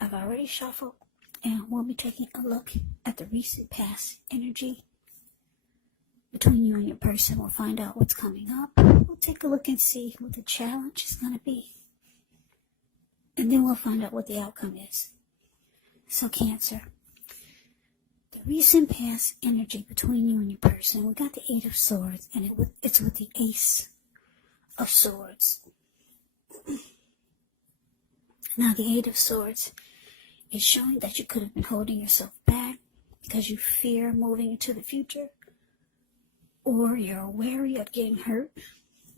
I've already shuffled, and we'll be taking a look at the recent past energy between you and your person. We'll find out what's coming up. We'll take a look and see what the challenge is going to be. And then we'll find out what the outcome is. So Cancer, the recent past energy between you and your person, we got the Eight of Swords, and it's with the Ace of Swords. Now the Eight of Swords is showing that you could have been holding yourself back because you fear moving into the future, or you're wary of getting hurt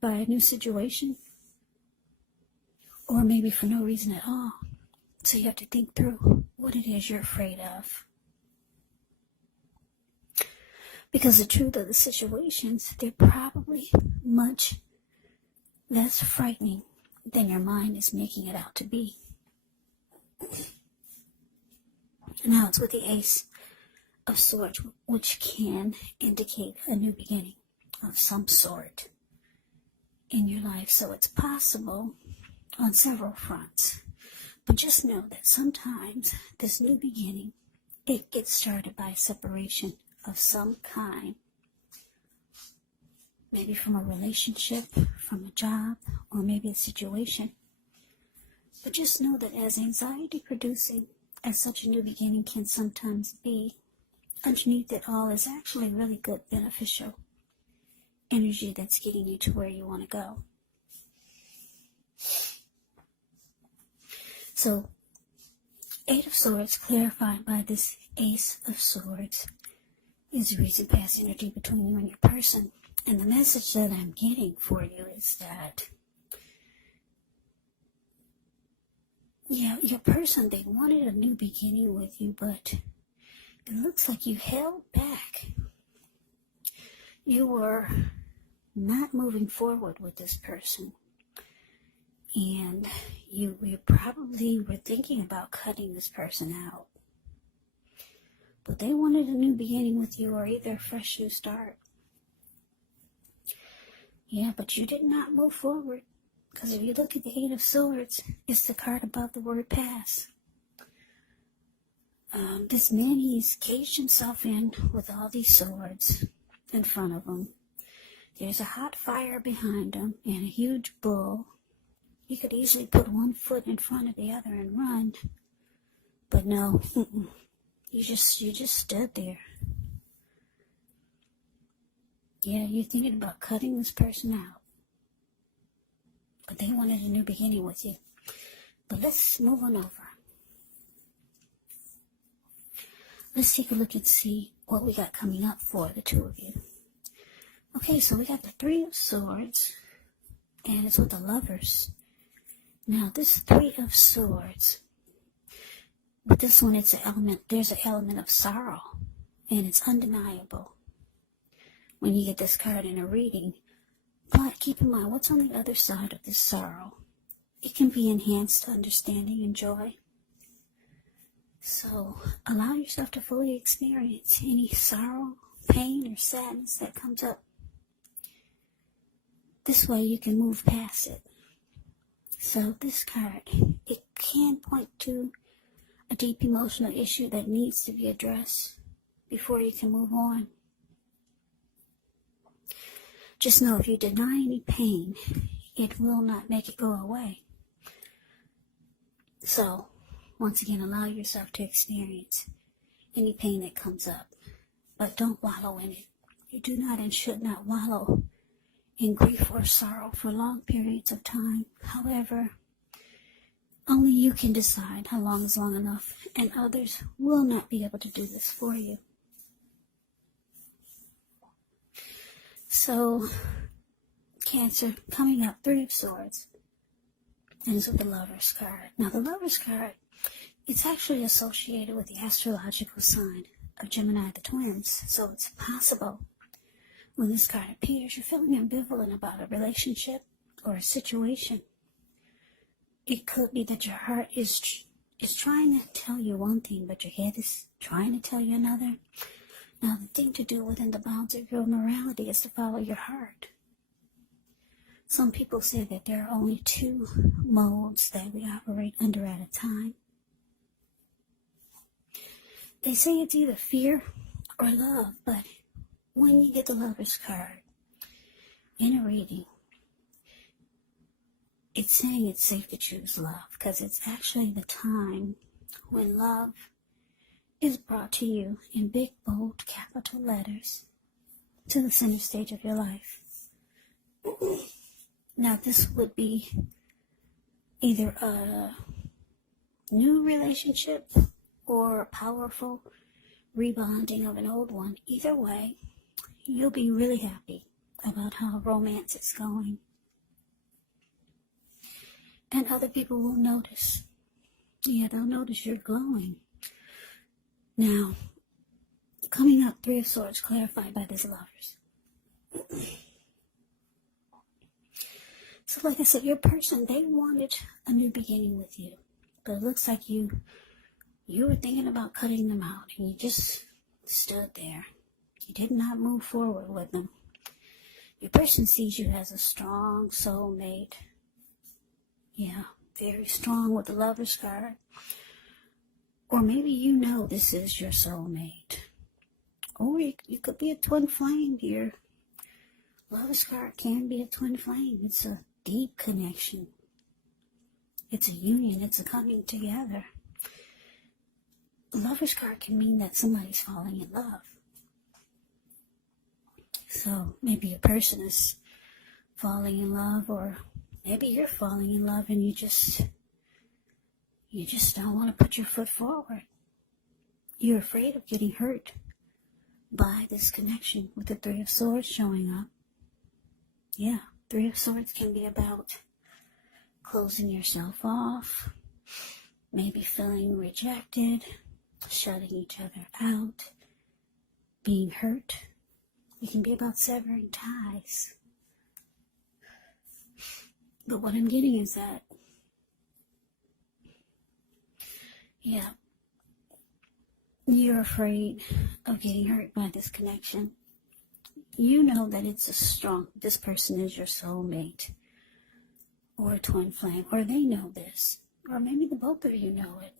by a new situation, or maybe for no reason at all. So you have to think through what it is you're afraid of. Because the truth of the situations, they're probably much less frightening than your mind is making it out to be. Now it's with the Ace of Swords, which can indicate a new beginning of some sort in your life. So it's possible on several fronts. But just know that sometimes this new beginning, it gets started by a separation of some kind. Maybe from a relationship, from a job, or maybe a situation. But just know that as anxiety producing as such a new beginning can sometimes be, underneath it all is actually really good, beneficial energy that's getting you to where you want to go. So, Eight of Swords, clarified by this Ace of Swords, is the recent past energy between you and your person. And the message that I'm getting for you is that, yeah, your person, they wanted a new beginning with you, but it looks like you held back. You were not moving forward with this person. And you probably were thinking about cutting this person out. But they wanted a new beginning with you, or either a fresh new start. Yeah, but you did not move forward. Because if you look at the Eight of Swords, it's the card above the word pass. This man, he's caged himself in with all these swords in front of him. There's a hot fire behind him and a huge bull. You could easily put one foot in front of the other and run. But no, you just stood there. Yeah, you're thinking about cutting this person out. But they wanted a new beginning with you. But let's move on over. Let's take a look and see what we got coming up for the two of you. Okay, so we got the Three of Swords, and it's with the Lovers. Now, this Three of Swords, with this one, there's an element of sorrow, and it's undeniable when you get this card in a reading. But keep in mind, what's on the other side of this sorrow? It can be enhanced understanding and joy. So, allow yourself to fully experience any sorrow, pain, or sadness that comes up. This way you can move past it. So this card, it can point to a deep emotional issue that needs to be addressed before you can move on. Just know if you deny any pain, it will not make it go away. So, once again, allow yourself to experience any pain that comes up, but don't wallow in it. You do not and should not wallow in grief or sorrow for long periods of time. However, only you can decide how long is long enough, and others will not be able to do this for you. So, Cancer, coming up, Three of Swords, and it's with the Lover's card. Now, the Lover's card, it's actually associated with the astrological sign of Gemini, the twins, so it's possible when this card appears, you're feeling ambivalent about a relationship or a situation. It could be that your heart is trying to tell you one thing, but your head is trying to tell you another. Now, the thing to do within the bounds of your morality is to follow your heart. Some people say that there are only two modes that we operate under at a time. They say it's either fear or love, but when you get the Lover's card in a reading, it's saying it's safe to choose love, because it's actually the time when love is brought to you in big, bold, capital letters to the center stage of your life. Now, this would be either a new relationship or a powerful rebonding of an old one. Either way, you'll be really happy about how romance is going. And other people will notice. Yeah, they'll notice you're glowing. Now, coming up, Three of Swords clarified by this Lovers. So like I said, your person, they wanted a new beginning with you. But it looks like you were thinking about cutting them out, and you just stood there. You did not move forward with them. Your person sees you as a strong soulmate. Yeah, very strong with the Lover's card. Or maybe you know this is your soulmate. Or you could be a twin flame here. Lover's card can be a twin flame. It's a deep connection. It's a union. It's a coming together. The Lover's card can mean that somebody's falling in love. So maybe a person is falling in love, or maybe you're falling in love and you just don't want to put your foot forward. You're afraid of getting hurt by this connection with the Three of Swords showing up. Yeah, Three of Swords can be about closing yourself off, maybe feeling rejected, shutting each other out, being hurt. It can be about severing ties. But what I'm getting is that, yeah, you're afraid of getting hurt by this connection. You know that this person is your soulmate, or a twin flame, or they know this, or maybe the both of you know it.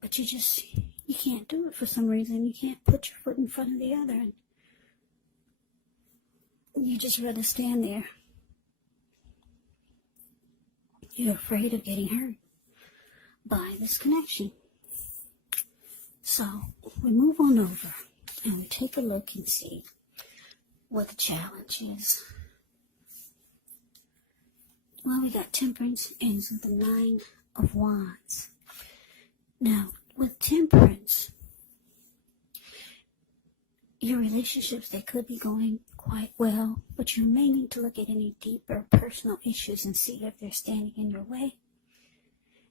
But you can't do it for some reason. You can't put your foot in front of the other, and you just rather stand there. You're afraid of getting hurt by this connection. So we move on over and we take a look and see what the challenge is. Well, we got Temperance ends with the Nine of Wands. Now, with Temperance, your relationships, they could be going quite well, but you may need to look at any deeper personal issues and see if they're standing in your way.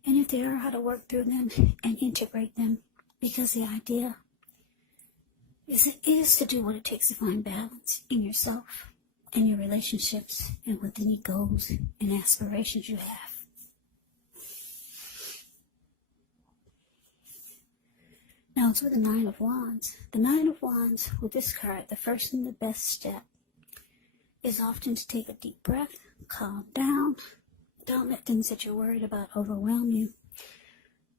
And if they are, how to work through them and integrate them. Because the idea is to do what it takes to find balance in yourself and your relationships and with any goals and aspirations you have. Now it's with the Nine of Wands. The Nine of Wands, with this card, the first and the best step is often to take a deep breath, calm down. Don't let things that you're worried about overwhelm you.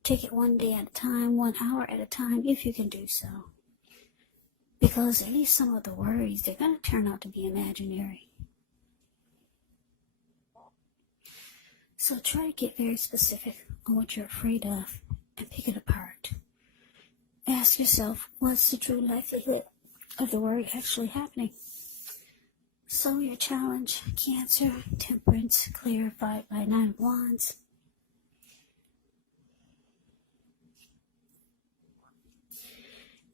Take it one day at a time, 1 hour at a time, if you can do so. Because at least some of the worries, they're going to turn out to be imaginary. So try to get very specific on what you're afraid of and pick it apart. Ask yourself, what's the true likelihood of the worry actually happening? So your challenge, Cancer, Temperance, clarified by Nine of Wands.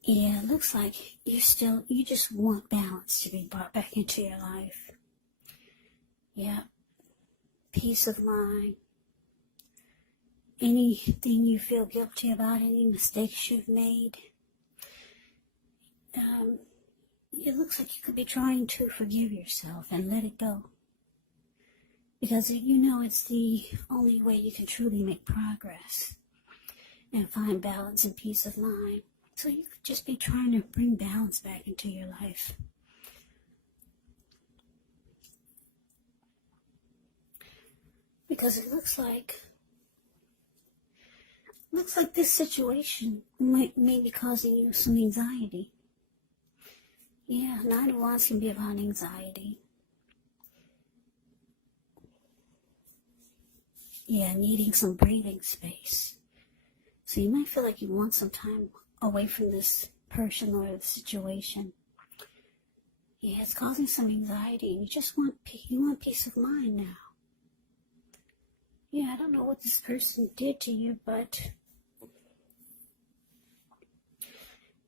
Yeah, it looks like you just want balance to be brought back into your life. Yeah, peace of mind. Anything you feel guilty about, any mistakes you've made. It looks like you could be trying to forgive yourself and let it go. Because you know it's the only way you can truly make progress and find balance and peace of mind. So you could just be trying to bring balance back into your life. Because it looks like Looks like this situation may be causing you some anxiety. Yeah, 9 of Wands can be about anxiety. Yeah, needing some breathing space. So you might feel like you want some time away from this person or the situation. Yeah, it's causing some anxiety, and you just want peace of mind now. Yeah, I don't know what this person did to you, but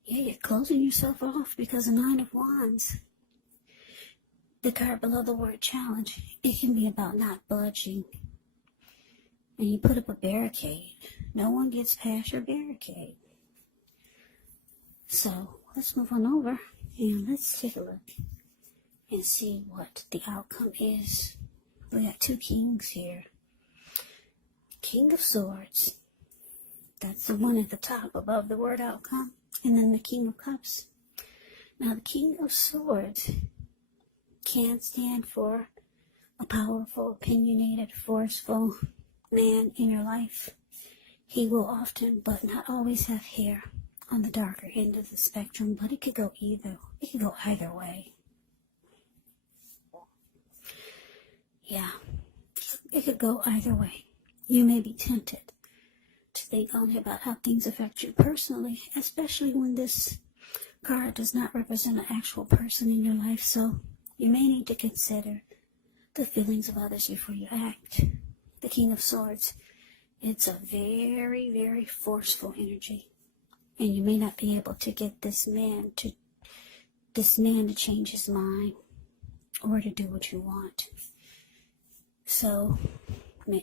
yeah, you're closing yourself off because of 9 of Wands. The card below the word challenge, it can be about not budging. And you put up a barricade. No one gets past your barricade. So let's move on over and let's take a look and see what the outcome is. We got 2 kings here. King of Swords. That's the one at the top above the word outcome. And then the King of Cups. Now the King of Swords can stand for a powerful, opinionated, forceful man in your life. He will often, but not always, have hair on the darker end of the spectrum, but it could go either way. Yeah, it could go either way. You may be tempted to think only about how things affect you personally, especially when this card does not represent an actual person in your life, so you may need to consider the feelings of others before you act. The King of Swords, it's a very, very forceful energy, and you may not be able to get this man to change his mind or to do what you want. So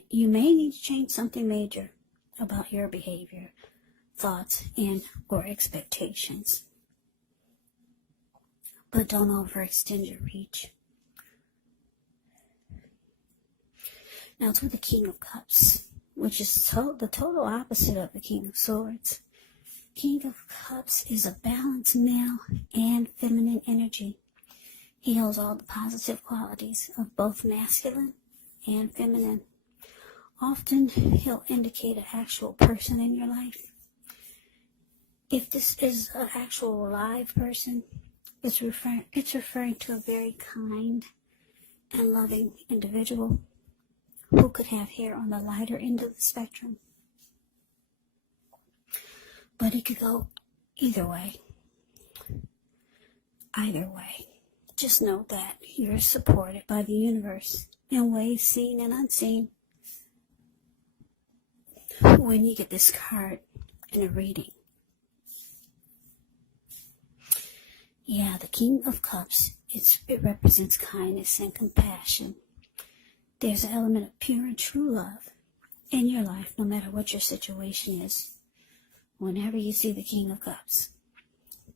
you may need to change something major about your behavior, thoughts, and or expectations. But don't overextend your reach. Now to the King of Cups, which is the total opposite of the King of Swords. King of Cups is a balanced male and feminine energy. He holds all the positive qualities of both masculine and feminine. Often he'll indicate an actual person in your life. If this is an actual live person, it's referring to a very kind and loving individual who could have hair on the lighter end of the spectrum. But it could go either way. Either way. Just know that you're supported by the universe in ways seen and unseen when you get this card in a reading. Yeah, the King of Cups, it represents kindness and compassion. There's an element of pure and true love in your life, no matter what your situation is. Whenever you see the King of Cups,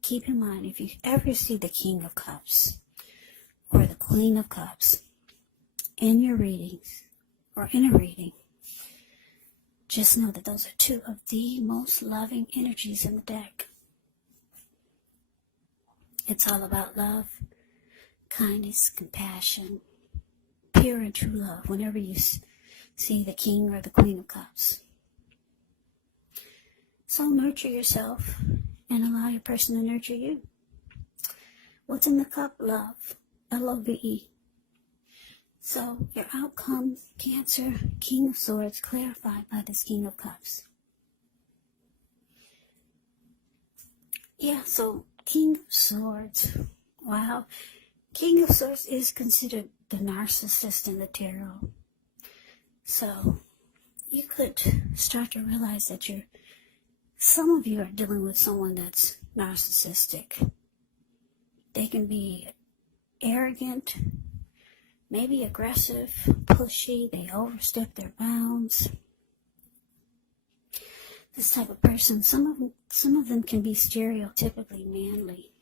keep in mind, if you ever see the King of Cups or the Queen of Cups in your readings or in a reading, just know that those are 2 of the most loving energies in the deck. It's all about love, kindness, compassion, pure and true love whenever you see the King or the Queen of Cups. So nurture yourself and allow your person to nurture you. What's in the cup? Love. L-O-V-E. So your outcome, Cancer, King of Swords, clarified by this King of Cups. Yeah, so King of Swords. Wow. King of Swords is considered the narcissist in the tarot. So you could start to realize that some of you are dealing with someone that's narcissistic. They can be arrogant, maybe aggressive, pushy, they overstep their bounds. This type of person, some of them can be stereotypically manly.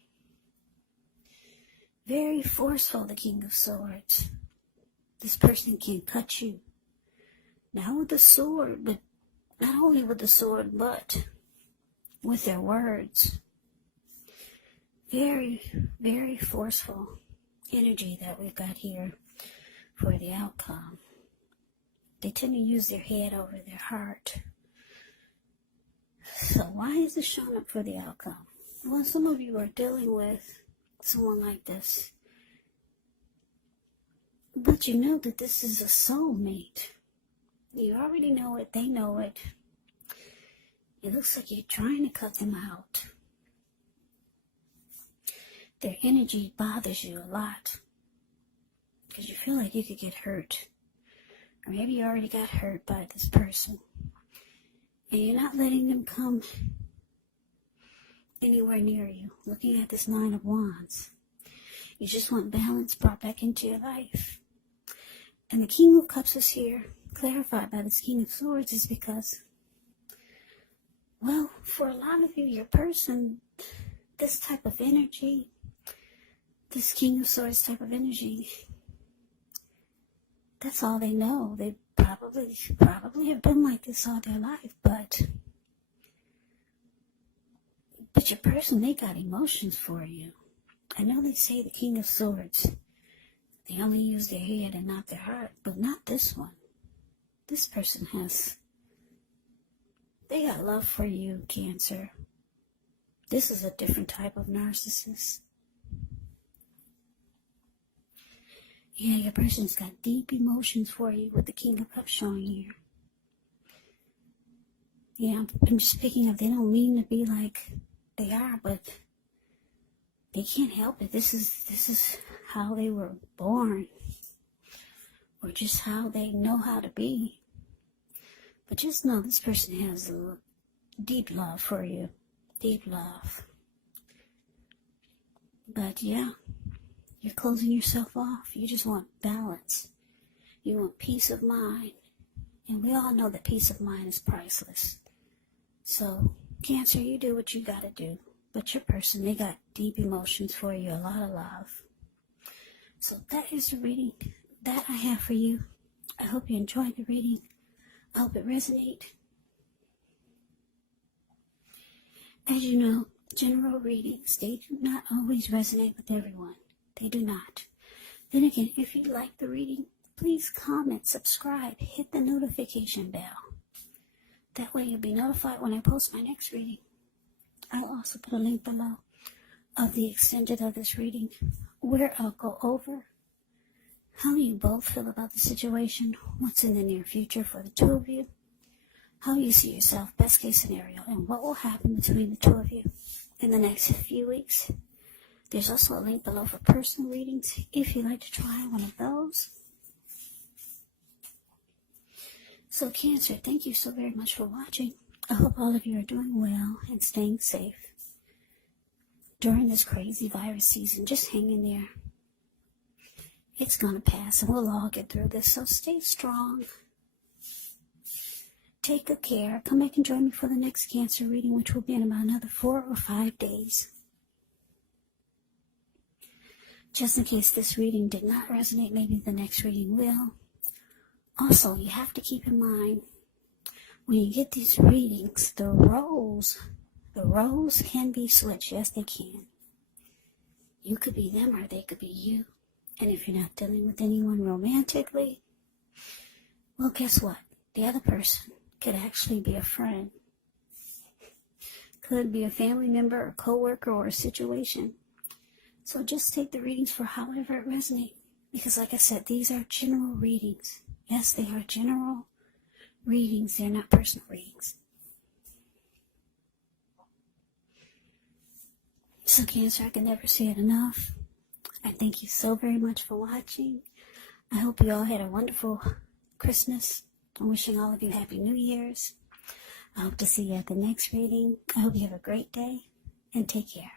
Very forceful, the King of Swords. This person can cut you. Not with the sword, but not only with the sword, but with their words. Very, very forceful energy that we've got here for the outcome. They tend to use their head over their heart. why is this showing up for the outcome? Well, some of you are dealing with someone like this. But you know that this is a soulmate. You already know it. They know it. It looks like you're trying to cut them out. Their energy bothers you a lot because you feel like you could get hurt. Or maybe you already got hurt by this person. And you're not letting them come anywhere near you. Looking at this Nine of Wands. You just want balance brought back into your life. And the King of Cups is here, clarified by this King of Swords, is because, well, for a lot of you, your person, this type of energy, this King of Swords type of energy, that's all they know. They probably have been like this all their life, but your person, they got emotions for you. I know they say the King of Swords, they only use their head and not their heart, but not this one. This person they got love for you, Cancer. This is a different type of narcissist. Yeah, your person's got deep emotions for you with the King of Cups showing here. Yeah, I'm just picking up, they don't mean to be like they are, but they can't help it. This is how they were born, or just how they know how to be. But just know this person has a deep love for you. Deep love. But yeah, you're closing yourself off. You just want balance. You want peace of mind. And we all know that peace of mind is priceless. So, Cancer, you do what you gotta do. But your person, they got deep emotions for you, a lot of love. So that is the reading that I have for you. I hope you enjoyed the reading. I hope it resonated. As you know, general readings, they do not always resonate with everyone. They do not. Then again, if you like the reading, please comment, subscribe, hit the notification bell. That way you'll be notified when I post my next reading. I'll also put a link below of the extended of this reading, where I'll go over how you both feel about the situation, what's in the near future for the two of you, how you see yourself, best case scenario, and what will happen between the two of you in the next few weeks. There's also a link below for personal readings if you'd like to try one of those. So Cancer, thank you so very much for watching. I hope all of you are doing well and staying safe during this crazy virus season. Just hang in there. It's going to pass and we'll all get through this. So stay strong. Take good care. Come back and join me for the next Cancer reading, which will be in about another 4 or 5 days. Just in case this reading did not resonate, maybe the next reading will. Also, you have to keep in mind, when you get these readings, the roles can be switched. Yes, they can. You could be them or they could be you. And if you're not dealing with anyone romantically, well, guess what? The other person could actually be a friend. Could be a family member, a coworker, or a situation. So just take the readings for however it resonates. Because like I said, these are general readings. Yes, they are general readings. They're not personal readings. So Cancer, I can never say it enough. I thank you so very much for watching. I hope you all had a wonderful Christmas. I'm wishing all of you Happy New Year's. I hope to see you at the next reading. I hope you have a great day and take care.